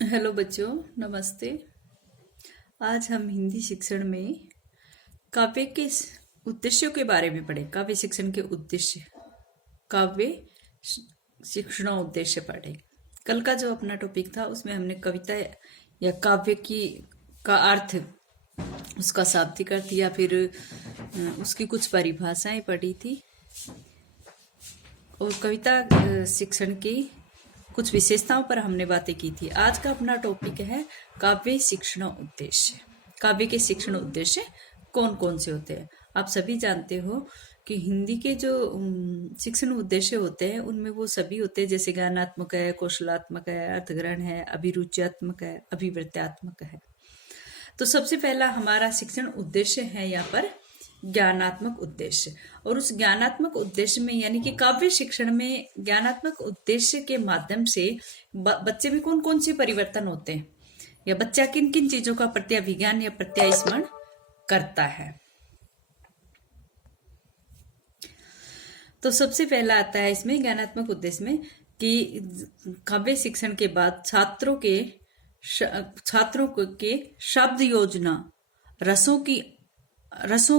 Hello बच्चों, नमस्ते। आज हम हिंदी शिक्षण में काव्य के उद्देश्यों के बारे में पढ़े। काव्य शिक्षण के उद्देश्य, काव्य शिक्षण उद्देश्य पढ़े। कल का जो अपना टॉपिक था उसमें हमने कविता या काव्य की का अर्थ, उसका शाब्दिक अर्थ या फिर उसकी कुछ परिभाषाएं पढ़ी थी और कविता शिक्षण की कुछ विशेषताओं पर हमने बातें की थी। आज का अपना टॉपिक है काव्य शिक्षण उद्देश्य। काव्य के शिक्षण उद्देश्य कौन कौन से होते हैं? आप सभी जानते हो कि हिंदी के जो शिक्षण उद्देश्य होते हैं उनमें वो सभी होते हैं, जैसे ज्ञानात्मक है, कौशलात्मक है, अर्थग्रहण है, अभिरुच्यात्मक है, अभिवृत्त्यात्मक है। तो सबसे पहला हमारा शिक्षण उद्देश्य है यहाँ पर ज्ञानात्मक उद्देश्य। और उस ज्ञानात्मक उद्देश्य में यानी कि काव्य शिक्षण में ज्ञानात्मक उद्देश्य के माध्यम से बच्चे में कौन कौन से परिवर्तन होते हैं या बच्चा किन किन चीजों का प्रत्याभिज्ञान या प्रत्यास्मरण करता है। तो सबसे पहला आता है इसमें ज्ञानात्मक उद्देश्य में कि काव्य शिक्षण के बाद छात्रों के शब्द योजना, रसों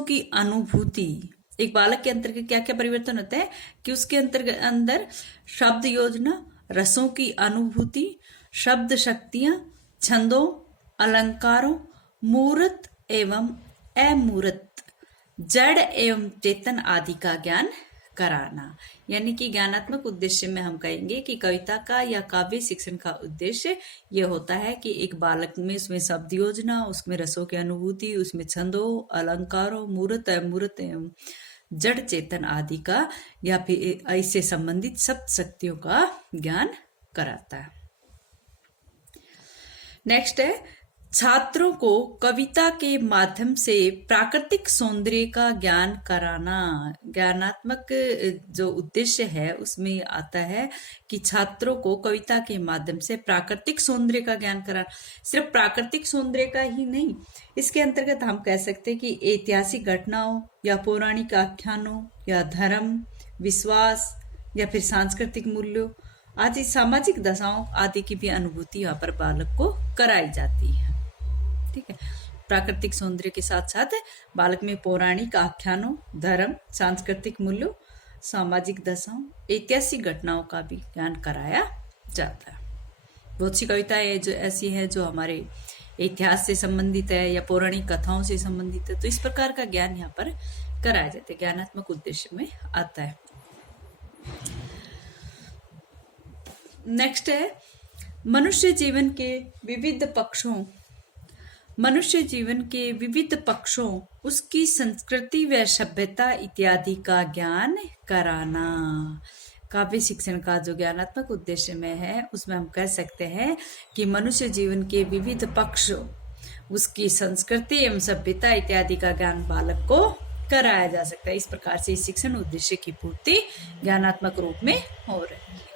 की अनुभूति। एक बालक के अंतर के क्या क्या परिवर्तन होते हैं कि उसके अंदर शब्द योजना, रसों की अनुभूति, शब्द शक्तियां, छंदों, अलंकारों, मूर्त एवं अमूर्त, जड़ एवं चेतन आदि का ज्ञान कराना। यानी कि ज्ञानात्मक उद्देश्य में हम कहेंगे कि कविता का या काव्य शिक्षण का उद्देश्य यह होता है कि एक बालक में उसमें शब्द योजना, उसमें रसों की अनुभूति, उसमें छंदों, अलंकारों, मूर्त अमूर्त एवं जड़ चेतन आदि का या फिर इससे संबंधित शब्द शक्तियों का ज्ञान कराता है। नेक्स्ट है छात्रों को कविता के माध्यम से प्राकृतिक सौंदर्य का ज्ञान कराना। ज्ञानात्मक जो उद्देश्य है उसमें आता है कि छात्रों को कविता के माध्यम से प्राकृतिक सौंदर्य का ज्ञान कराना। सिर्फ प्राकृतिक सौंदर्य का ही नहीं, इसके अंतर्गत हम कह सकते हैं कि ऐतिहासिक घटनाओं या पौराणिक आख्यानों या धर्म, विश्वास या फिर सांस्कृतिक मूल्यों आदि सामाजिक दशाओं आदि की भी अनुभूति यहाँ पर बालक को कराई जाती है। ठीक है, प्राकृतिक सौंदर्य के साथ साथ बालक में पौराणिक आख्यानों, धर्म, सांस्कृतिक मूल्यों, सामाजिक दशाओं, ऐतिहासिक घटनाओं का भी ज्ञान कराया जाता है। बहुत सी कविताएं जो ऐसी हैं जो हमारे इतिहास से संबंधित है या पौराणिक कथाओं से संबंधित है, तो इस प्रकार का ज्ञान यहाँ पर कराया जाता है, ज्ञानात्मक उद्देश्य में आता है। नेक्स्ट है मनुष्य जीवन के विविध पक्षों, उसकी संस्कृति व सभ्यता इत्यादि का ज्ञान कराना। काव्य शिक्षण का जो ज्ञानात्मक उद्देश्य में है उसमें हम कह सकते हैं कि मनुष्य जीवन के विविध पक्षों, उसकी संस्कृति एवं सभ्यता इत्यादि का ज्ञान बालक को कराया जा सकता है। इस प्रकार से इस शिक्षण उद्देश्य की पूर्ति ज्ञानात्मक रूप में हो रही है।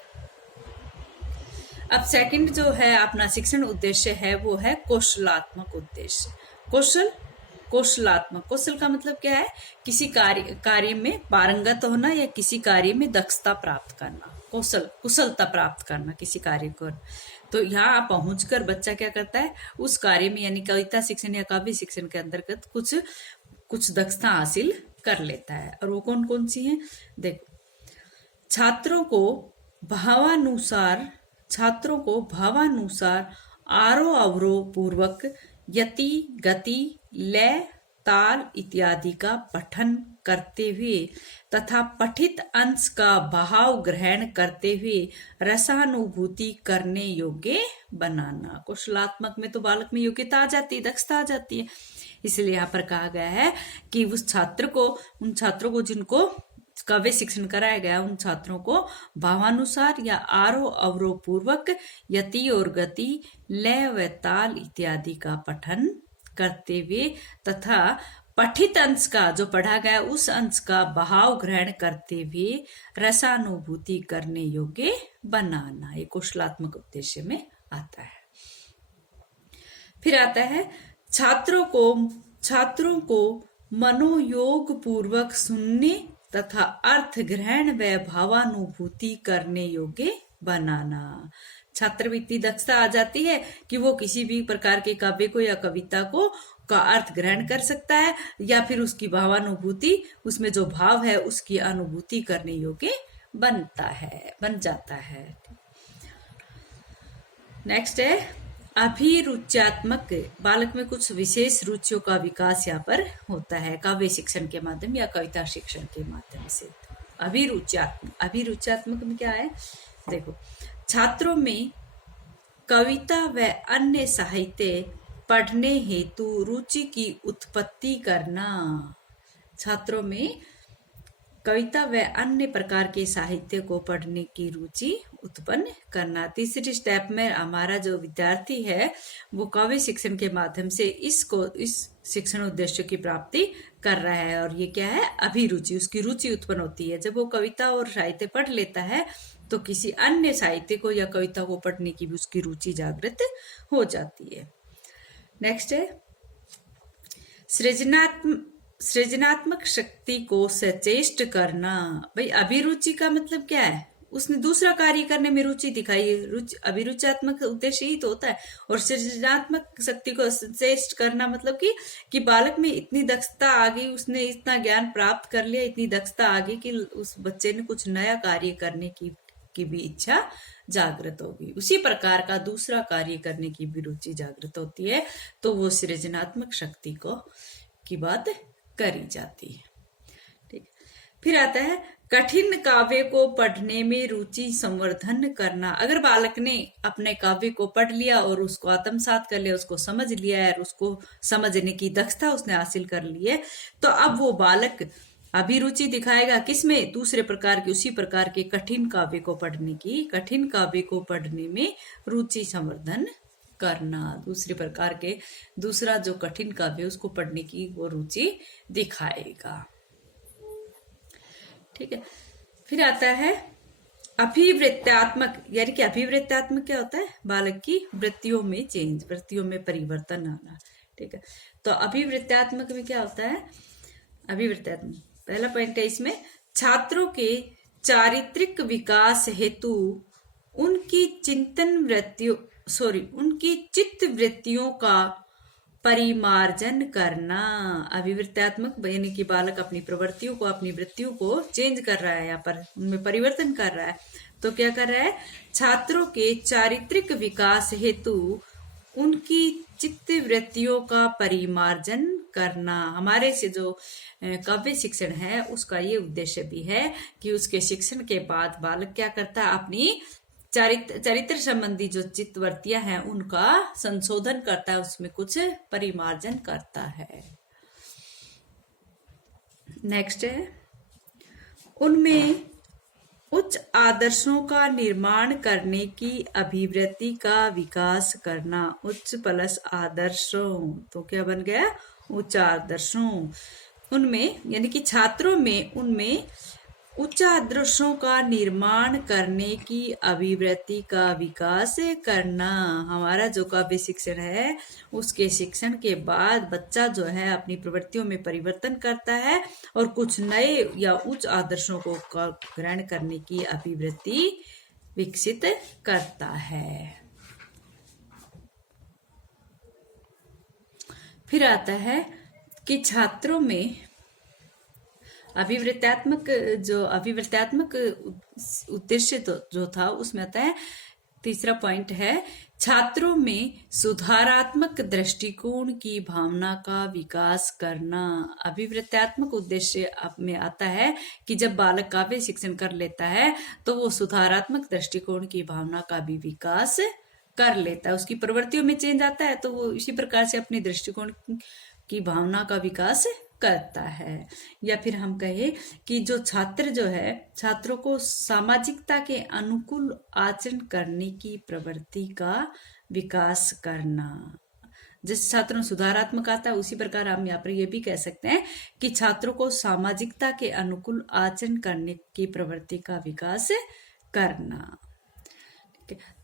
अब सेकंड जो है अपना शिक्षण उद्देश्य है वो है कौशलात्मक उद्देश्य। कौशलात्मक, कौशल का मतलब क्या है? किसी कार्य में पारंगत होना या किसी कार्य में दक्षता प्राप्त करना, कुशलता प्राप्त करना किसी कार्य को। तो यहाँ पहुंचकर बच्चा क्या करता है उस कार्य में, यानी कविता शिक्षण या काव्य शिक्षण के अंतर्गत कुछ दक्षता हासिल कर लेता है। और वो कौन कौन सी है? देखो, छात्रों को भावानुसार आरोह अवरोह पूर्वक यति, गति, लय, ताल इत्यादि का पठन करते हुए तथा पठित अंश का भाव ग्रहण करते हुए रसानुभूति करने योग्य बनाना। कौशलात्मक में तो बालक में योग्यता आ जाती है, दक्षता आ जाती है। इसलिए यहाँ पर कहा गया है कि उन छात्रों को जिनको काव्य शिक्षण कराया गया उन छात्रों को भावानुसार या आरोह अवरोह पूर्वक यति और गति, लय व ताल इत्यादि का पठन करते हुए तथा पठित अंश का, जो पढ़ा गया उस अंश का भाव ग्रहण करते हुए रसानुभूति करने योग्य बनाना, ये कौशलात्मक उद्देश्य में आता है। फिर आता है छात्रों को मनोयोग पूर्वक सुनने तथा अर्थ ग्रहण व भावानुभूति करने योग्य बनाना। छात्रवृत्ति दक्षता आ जाती है कि वो किसी भी प्रकार के काव्य को या कविता को का अर्थ ग्रहण कर सकता है या फिर उसकी भावानुभूति, उसमें जो भाव है उसकी अनुभूति करने योग्य बन जाता है। नेक्स्ट है अभिरुच्यात्मक। बालक में कुछ विशेष रुचियों का विकास यहाँ पर होता है काव्य शिक्षण के माध्यम या कविता शिक्षण के माध्यम से। अभिरुच्यात्मक में क्या है, देखो, छात्रों में कविता व अन्य साहित्य पढ़ने हेतु रुचि की उत्पत्ति करना। छात्रों में कविता व अन्य प्रकार के साहित्य को पढ़ने की रुचि उत्पन्न करना। तीसरी स्टेप में हमारा जो विद्यार्थी है वो काव्य शिक्षण के माध्यम से इस शिक्षण उद्देश्य की प्राप्ति कर रहा है, और ये क्या है, अभिरुचि। उसकी रुचि उत्पन्न होती है जब वो कविता और साहित्य पढ़ लेता है तो किसी अन्य साहित्य को या कविता को पढ़ने की भी उसकी रुचि जागृत हो जाती है। नेक्स्ट है सृजनात्मक शक्ति को सचेष्ट करना। भाई अभिरुचि का मतलब क्या है, उसने दूसरा कार्य करने में रुचि दिखाई है। अभिरुचात्मक उद्देश्य ही तो होता है। और सृजनात्मक शक्ति को सचेष्ट करना मतलब कि बालक में इतनी दक्षता आ गई, उसने इतना ज्ञान प्राप्त कर लिया, इतनी दक्षता आ गई कि उस बच्चे ने कुछ नया कार्य करने की भी इच्छा जागृत होगी। उसी प्रकार का दूसरा कार्य करने की भी रुचि जागृत होती है, तो वो सृजनात्मक शक्ति की बात करी जाती है। ठीक, फिर आता है कठिन काव्य को पढ़ने में रुचि संवर्धन करना। अगर बालक ने अपने काव्य को पढ़ लिया और उसको आत्मसात कर लिया, उसको समझ लिया है और उसको समझने की दक्षता उसने हासिल कर ली है, तो अब वो बालक अभिरुचि दिखाएगा किसमें, दूसरे प्रकार के, उसी प्रकार के कठिन काव्य को पढ़ने की, कठिन काव्य को पढ़ने में रुचि संवर्धन करना। दूसरे प्रकार के दूसरा जो कठिन काव्य उसको पढ़ने की वो रुचि दिखाएगा। ठीक है, फिर आता है अभिवृत्त्यात्मक, यानी कि अभिवृत्त्यात्मक क्या होता है, बालक की वृत्तियों में चेंज, वृत्तियों में परिवर्तन आना। ठीक है, तो अभिवृत्त्यात्मक में क्या होता है, अभिवृत्त्यात्मक पहला पॉइंट है इसमें, छात्रों के चारित्रिक विकास हेतु उनकी उनकी चित्त वृत्तियों का परिमार्जन करना। अभिवृत्त्यात्मक यानी कि बालक अपनी प्रवृत्तियों को, अपनी वृत्तियों को चेंज कर रहा है, यहाँ पर उनमें परिवर्तन कर रहा है। तो क्या कर रहा है, छात्रों के चारित्रिक विकास हेतु उनकी चित्त वृत्तियों का परिमार्जन करना। हमारे से जो काव्य शिक्षण है उसका ये उद्देश्य भी है कि उसके शिक्षण के बाद बालक क्या करता है, अपनी चरित्र संबंधी जो चित्तवृत्तियां हैं उनका संशोधन करता है, उसमें कुछ परिमार्जन करता है। नेक्स्ट है उनमें उच्च आदर्शों का निर्माण करने की अभिवृत्ति का विकास करना। उच्च प्लस आदर्शों तो क्या बन गया, उच्च आदर्शों। उनमें यानी कि छात्रों में उनमें उच्च आदर्शों का निर्माण करने की अभिवृत्ति का विकास करना। हमारा जो काव्य शिक्षण है उसके शिक्षण के बाद बच्चा जो है अपनी प्रवृत्तियों में परिवर्तन करता है और कुछ नए या उच्च आदर्शों को ग्रहण करने की अभिवृत्ति विकसित करता है। फिर आता है कि छात्रों में अभिवृत्त्यात्मक उद्देश्य जो था उसमें आता है, तीसरा पॉइंट है, छात्रों में सुधारात्मक दृष्टिकोण की भावना का विकास करना। अभिवृत्त्यात्मक उद्देश्य में आता है कि जब बालक काव्य शिक्षण कर लेता है तो वो सुधारात्मक दृष्टिकोण की भावना का भी विकास कर लेता है, उसकी प्रवृत्तियों में चेंज आता है, तो वो इसी प्रकार से अपने दृष्टिकोण की भावना का विकास करता है। या फिर हम कहें कि जो छात्र जो है, छात्रों को सामाजिकता के अनुकूल आचरण करने की प्रवृत्ति का विकास करना। जिस छात्रों में सुधारात्मक आता है उसी प्रकार हम यहाँ पर ये भी कह सकते हैं कि छात्रों को सामाजिकता के अनुकूल आचरण करने की प्रवृत्ति का विकास करना।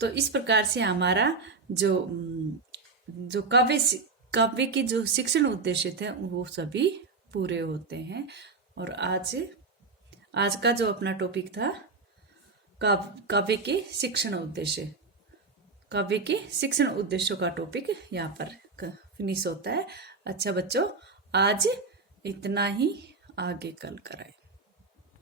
तो इस प्रकार से हमारा जो काव्य के जो शिक्षण उद्देश्य थे वो सभी पूरे होते हैं। और आज का जो अपना टॉपिक था काव्य के शिक्षण उद्देश्य, काव्य के शिक्षण उद्देश्यों का टॉपिक यहाँ पर फिनिश होता है। अच्छा बच्चों, आज इतना ही, आगे कल कराएंगे।